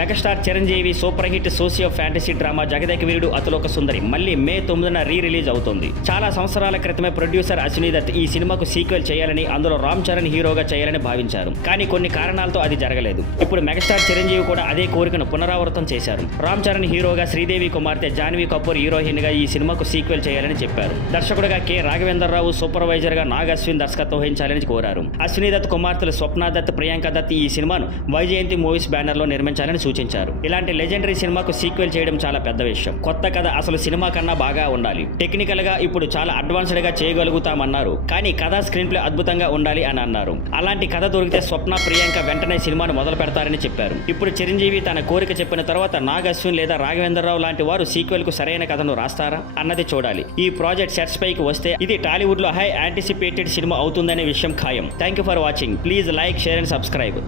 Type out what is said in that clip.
Megastar Chiranjeevi super hit socio fantasy drama Jagadeka Veerudu Athiloka Sundari మళ్ళీ మే 9న release అవుతోంది. చాలా సంవత్సరాల క్రితమే ప్రొడ్యూసర్ అశ్విని దత్ ఈ సినిమాకు సీక్వెల్ చేయాలని, అందులో రామ్ చరణ్ హీరోగా చేయాలని భావించారు. కానీ కొన్ని కారణాలతో అది జరగలేదు. ఇప్పుడు మెగాస్టార్ చిరంజీవి కూడా అదే కోరికను పునరావృతం చేశారు. రామ్ చరణ్ హీరోగా, శ్రీదేవి కుమార్తె జాన్వీ కపూర్ హీరోయిన్ గా ఈ సినిమాకు సీక్వెల్ చేయాలని చెప్పారు. దర్శకుడిగా కె రాఘవేంద్రరావు, సూపర్వైజర్ గా నాగ్ అశ్విన్ దర్శకత్వం వహించాలని కోరారు. అశ్విని దత్ కుమార్తెలు స్వప్న దత్, ప్రియాంక దత్ ఈ సినిమాను వైజయంతి మూవీస్ బ్యానర్ లో నిర్మించాలని సూచించారు. ఇలాంటి లెజెండరీ సినిమాకు సీక్వెల్ చేయడం చాలా పెద్ద విషయం. కొత్త కథ అసలు సినిమా కన్నా బాగా ఉండాలి. టెక్నికల్ గా ఇప్పుడు చాలా అడ్వాన్స్డ్ గా చేయగలుగుతామన్నారు. కానీ కథ స్క్రీన్ ప్లే అద్భుతంగా ఉండాలి అని అన్నారు. అలాంటి కథ దొరికితే స్వప్న, ప్రియాంక వెంటనే సినిమాను మొదలు పెడతారని చెప్పారు. ఇప్పుడు చిరంజీవి తన కోరిక చెప్పిన తర్వాత నాగ్ అశ్విన్ లేదా రాఘవేంద్రరావు లాంటి వారు సీక్వెల్ కు సరైన కథను రాస్తారా అన్నది చూడాలి. ఈ ప్రాజెక్ట్ సెట్స్ పైకి వస్తే ఇది టాలీవుడ్ లో హై యాంటిసిపేటెడ్ సినిమా అవుతుందనే విషయం ఖాయం. Thank you for watching. Please like, share and subscribe.